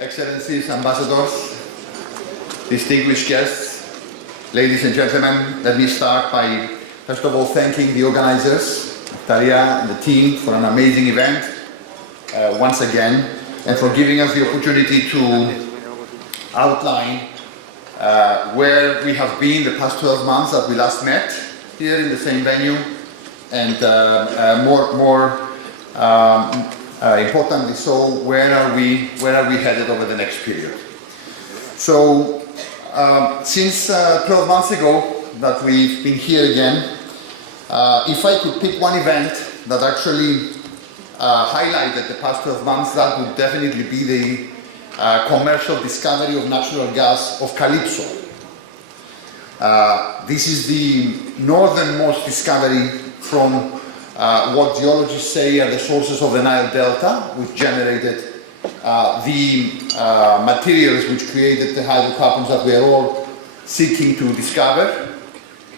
Excellencies, ambassadors, distinguished guests, ladies and gentlemen, let me start by, first of all, thanking the organizers, Talia and the team, for an amazing event, once again, and for giving us the opportunity to outline where we have been the past 12 months that we last met here in the same venue, and more importantly, so where are we headed over the next period? So, since 12 months ago that we've been here again, if I could pick one event that actually highlighted the past 12 months, that would definitely be the commercial discovery of natural gas of Calypso. This is the northernmost discovery from what geologists say are the sources of the Nile Delta, which generated the materials which created the hydrocarbons that we are all seeking to discover.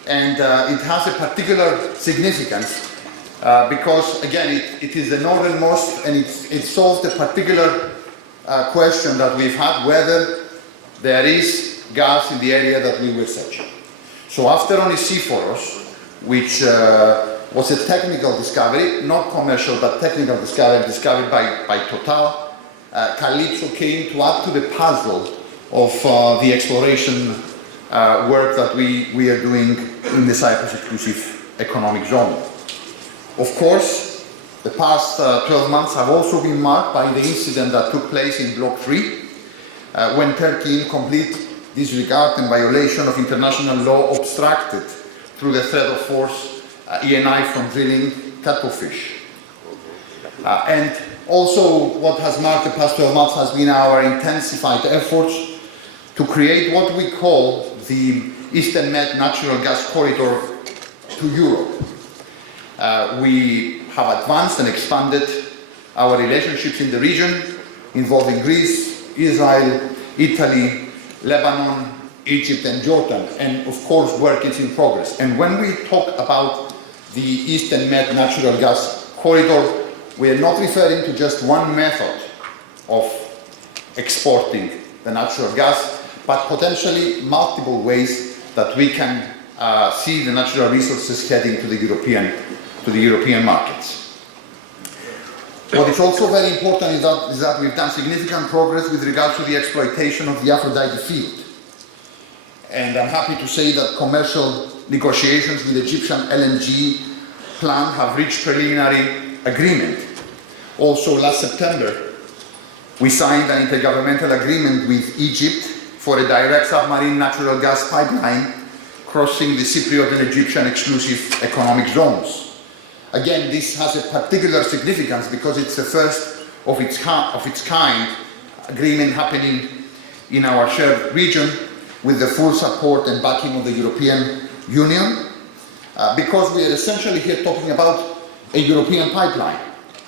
And it has a particular significance because, again, it is the northernmost, and it solved a particular question that we've had, whether there is gas in the area that we were searching. So after Onisiforos, which was a technical discovery, not commercial, but technical discovery, discovered by Total, Calypso came to add to the puzzle of the exploration work that we are doing in the Cyprus exclusive economic zone. Of course, the past 12 months have also been marked by the incident that took place in Block 3, when Turkey, in complete disregard and violation of international law, obstructed, through the threat of force, ENI from drilling cuttlefish. And also what has marked the past 12 months has been our intensified efforts to create what we call the Eastern Med natural gas corridor to Europe. We have advanced and expanded our relationships in the region, involving Greece, Israel, Italy, Lebanon, Egypt and Jordan, and of course work is in progress. And when we talk about the Eastern Med natural gas corridor, we are not referring to just one method of exporting the natural gas, but potentially multiple ways that we can see the natural resources heading to the European markets. What is also very important is that we've done significant progress with regards to the exploitation of the Aphrodite field. And I'm happy to say that commercial negotiations with Egyptian LNG plant have reached preliminary agreement. Also last September, we signed an intergovernmental agreement with Egypt for a direct submarine natural gas pipeline crossing the Cypriot and Egyptian exclusive economic zones. Again, this has a particular significance because it's the first of its kind agreement happening in our shared region, with the full support and backing of the European Union, because we are essentially here talking about a European pipeline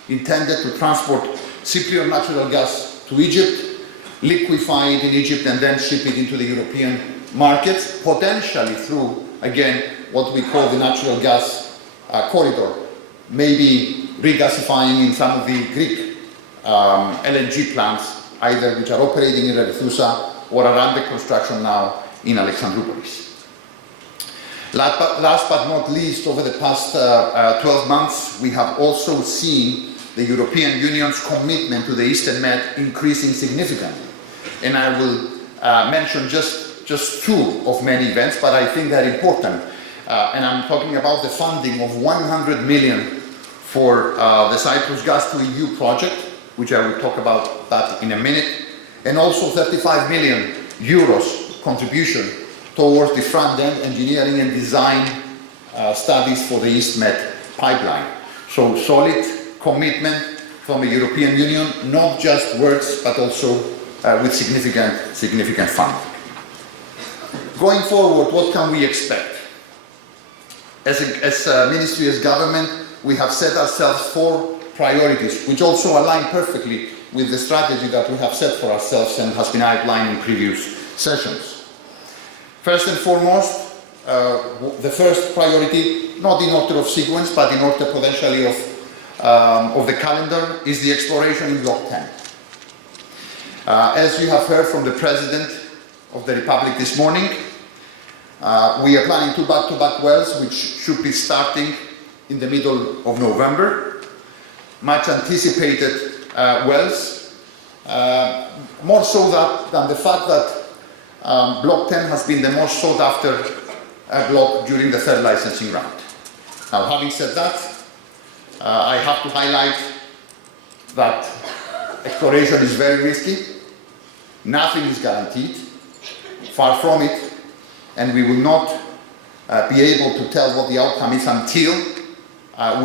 intended to transport Cypriot natural gas to Egypt, liquefy it in Egypt, and then ship it into the European markets, potentially through, again, what we call the natural gas corridor, maybe regasifying in some of the Greek LNG plants, either which are operating in Erythrousa or are under construction now in Alexandroupolis. Last but not least, over the past 12 months, we have also seen the European Union's commitment to the Eastern Med increasing significantly. And I will mention just two of many events, but I think they're important. And I'm talking about the funding of 100 million for the Cyprus Gas to EU project, which I will talk about that in a minute, and also 35 million euros contribution towards the front-end engineering and design studies for the East Med pipeline. So solid commitment from the European Union, not just words, but also with significant funding. Going forward, what can we expect? As a ministry, as government, we have set ourselves 4 priorities, which also align perfectly with the strategy that we have set for ourselves and has been outlined in previous sessions. First and foremost, the first priority, not in order of sequence, but in order potentially of the calendar, is the exploration in Block 10. As you have heard from the President of the Republic this morning, we are planning 2 back-to-back wells which should be starting in the middle of November. Much anticipated wells, more so than the fact that Block 10 has been the most sought after block during the third licensing round. Now, having said that, I have to highlight that exploration is very risky. Nothing is guaranteed, far from it, and we will not be able to tell what the outcome is until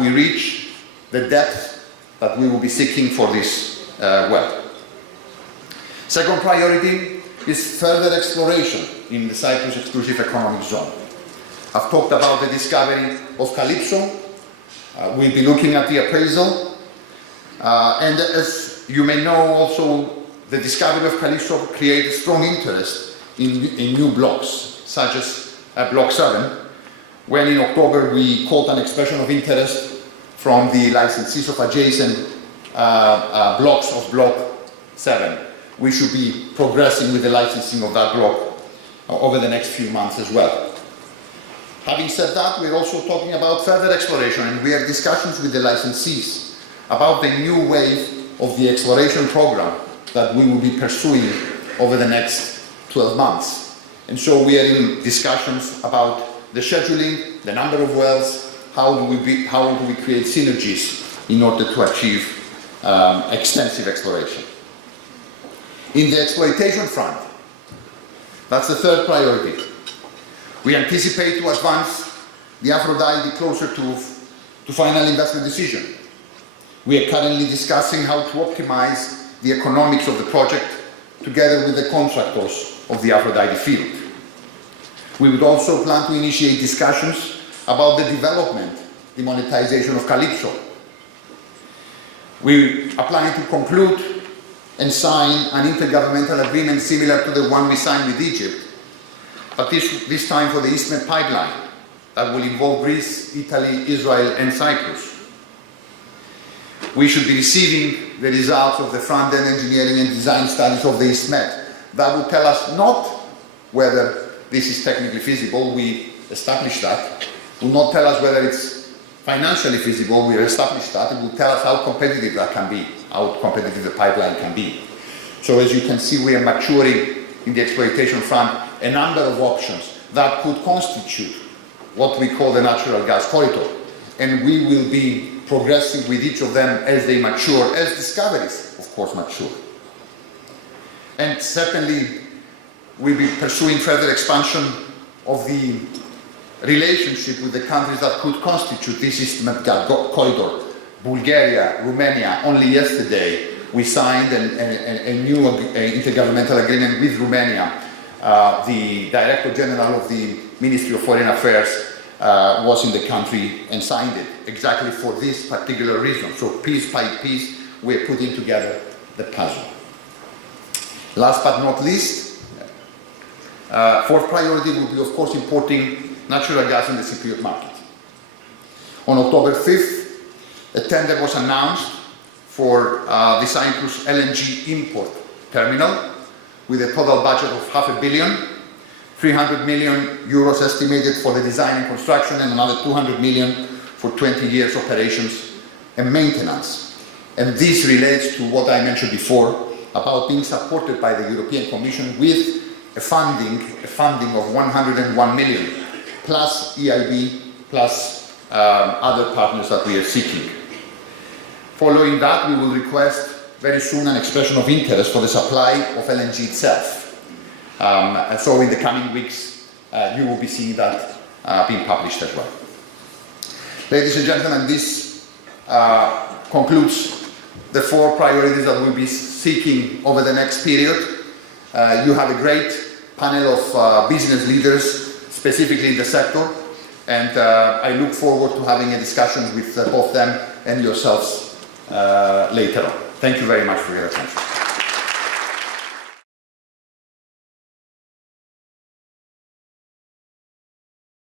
we reach the depth that we will be seeking for this well. Second priority is further exploration in the Cyprus exclusive economic zone. I've talked about the discovery of Calypso. We'll be looking at the appraisal, and as you may know also, the discovery of Calypso created strong interest in new blocks, such as Block 7, when in October we called an expression of interest from the licensees of adjacent blocks of Block 7. We should be progressing with the licensing of that block over the next few months as well. Having said that, we're also talking about further exploration, and we have discussions with the licensees about the new wave of the exploration program that we will be pursuing over the next 12 months. And so we are in discussions about the scheduling, the number of wells, how do we create synergies in order to achieve extensive exploration. In the exploitation front, that's the third priority. We anticipate to advance the Aphrodite closer to final investment decision. We are currently discussing how to optimize the economics of the project together with the contractors of the Aphrodite field. We would also plan to initiate discussions about the development, the monetization of Calypso. We are planning to conclude and sign an intergovernmental agreement similar to the one we signed with Egypt, but this time for the East Med pipeline that will involve Greece, Italy, Israel and Cyprus. We should be receiving the results of the front-end engineering and design studies of the East Med. That will tell us not whether this is technically feasible, we established that. It will not tell us whether it's financially feasible, we established that. It will tell us how competitive that can be, how competitive the pipeline can be. So as you can see, we are maturing in the exploitation front a number of options that could constitute what we call the natural gas corridor. And we will be progressing with each of them as they mature, as discoveries, of course, mature. And certainly, we'll be pursuing further expansion of the relationship with the countries that could constitute this East Med corridor. Bulgaria, Romania. Only yesterday, we signed a new intergovernmental agreement with Romania. The Director General of the Ministry of Foreign Affairs was in the country and signed it, exactly for this particular reason. So piece by piece, we're putting together the puzzle. Last but not least, fourth priority will be, of course, importing natural gas in the Cypriot market. On October 5th, a tender was announced for the Cyprus LNG import terminal with a total budget of €500 million. 300 million euros estimated for the design and construction, and another 200 million for 20 years operations and maintenance. And this relates to what I mentioned before about being supported by the European Commission with a funding of 101 million, plus EIB, plus other partners that we are seeking. Following that, we will request very soon an expression of interest for the supply of LNG itself. And so in the coming weeks, you will be seeing that being published as well. Ladies and gentlemen, this concludes the 4 priorities that we'll be seeking over the next period. You have a great panel of business leaders, specifically in the sector, and I look forward to having a discussion with both them and yourselves later on. Thank you very much for your attention.